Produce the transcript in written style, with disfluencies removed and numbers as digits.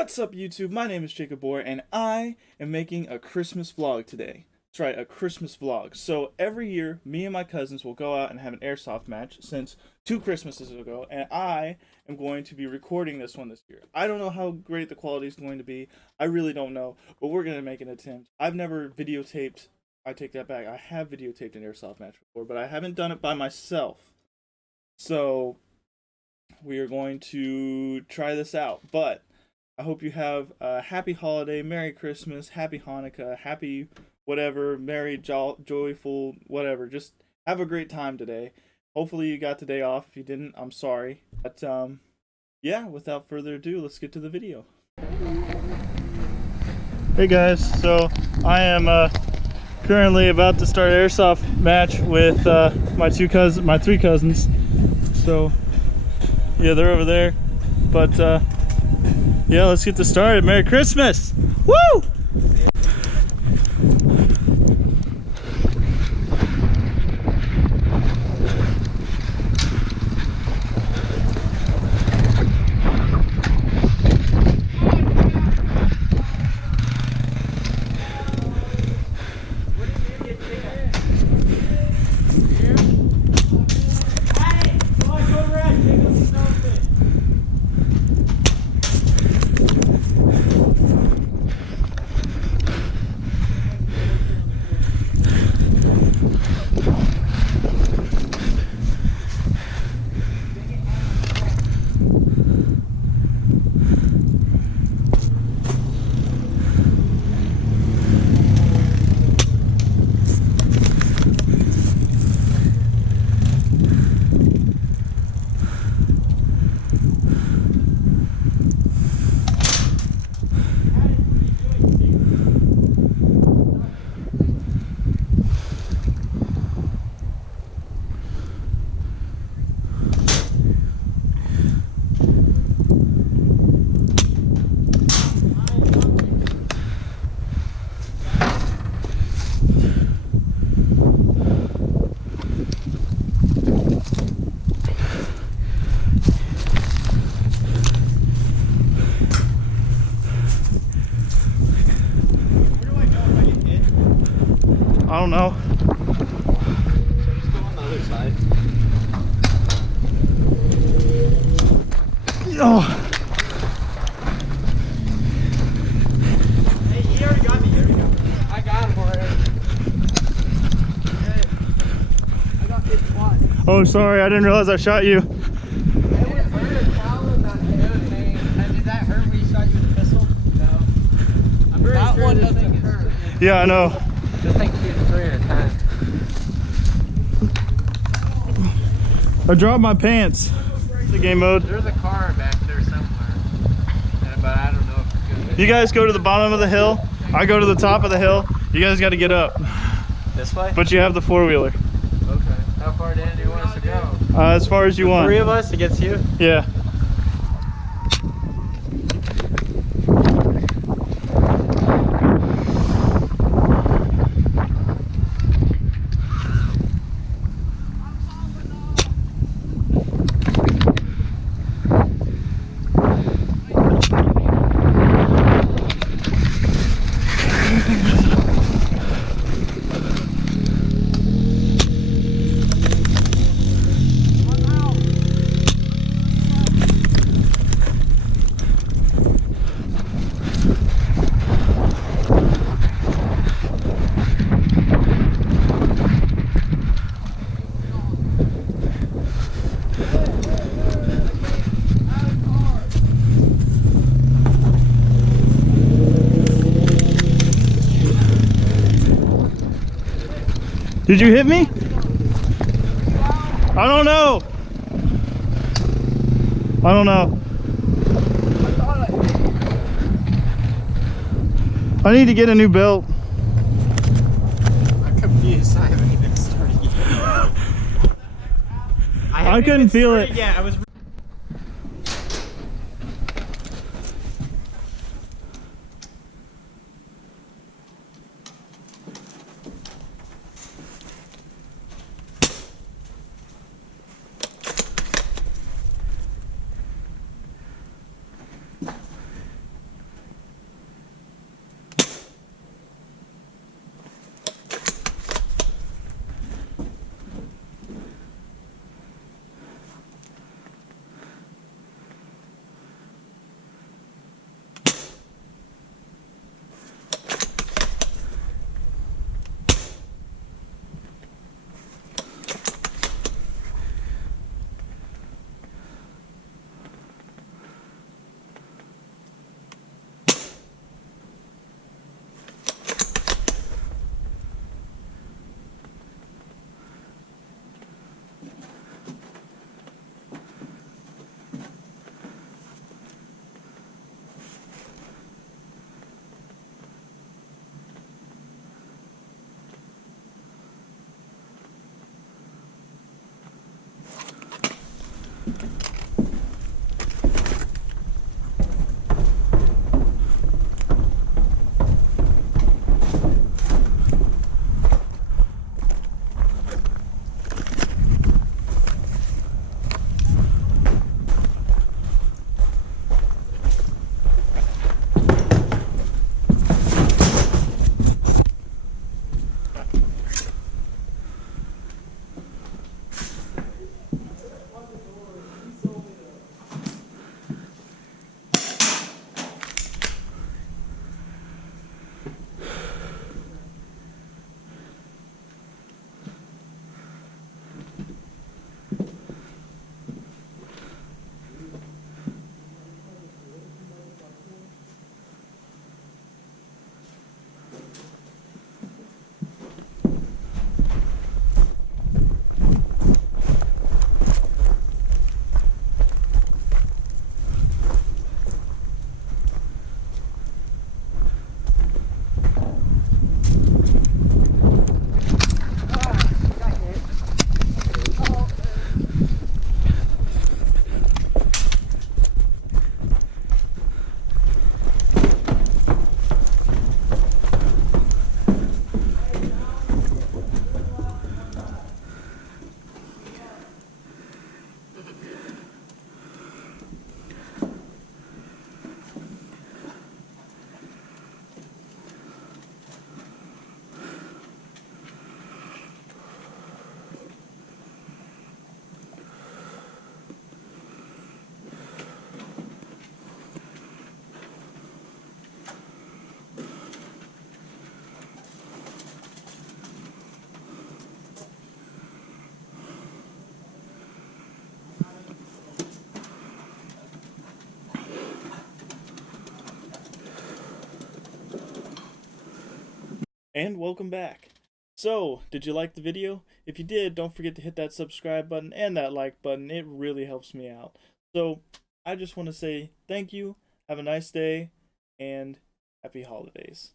What's up, YouTube? My name is Jacob Bohr, and I am making a Christmas vlog today. That's right, a Christmas vlog. So every year, me and my cousins will go out and have an airsoft match since 2 Christmases ago, and I am going to be recording this one this year. I don't know how great the quality is going to be. I really don't know, but we're going to make an attempt. I've never videotaped. I take that back. I have videotaped an airsoft match before, but I haven't done it by myself. So we are going to try this out, but I hope you have a happy holiday, Merry Christmas, Happy Hanukkah, Happy whatever, Merry, joyful, whatever. Just have a great time today. Hopefully you got the day off. If you didn't, I'm sorry. But, yeah, without further ado, let's get to the video. Hey guys, so I am currently about to start an airsoft match with my 3 cousins. So, yeah, they're over there. But, yeah, let's get this started. Merry Christmas! Woo! I don't know. So just go on the other side. Oh. Hey, he already got me. I got him already. Hey, I got hit twice. Oh, sorry, I didn't realize I shot you. It was hurt. Did that hurt when you shot you with the pistol? No. I'm pretty That sure one this doesn't thing is hurt. Yeah, I know. This thing shoots 3 at a time. I dropped my pants. The game mode. There's a car back there somewhere, but I don't know if it's good. You guys go to the bottom of the hill. I go to the top of the hill. You guys got to get up. This way? But you have the 4-wheeler. Okay. How far down do you want us to go? As far as you want. 3 of us against you? Yeah. Did you hit me? I don't know. I don't know. I need to get a new belt. I'm confused. I haven't even started yet. I couldn't feel it. Yeah, I was. And welcome back. So, did you like the video? If you did, don't forget to hit that subscribe button and that like button. It really helps me out. So, I just want to say thank you, have a nice day, and happy holidays.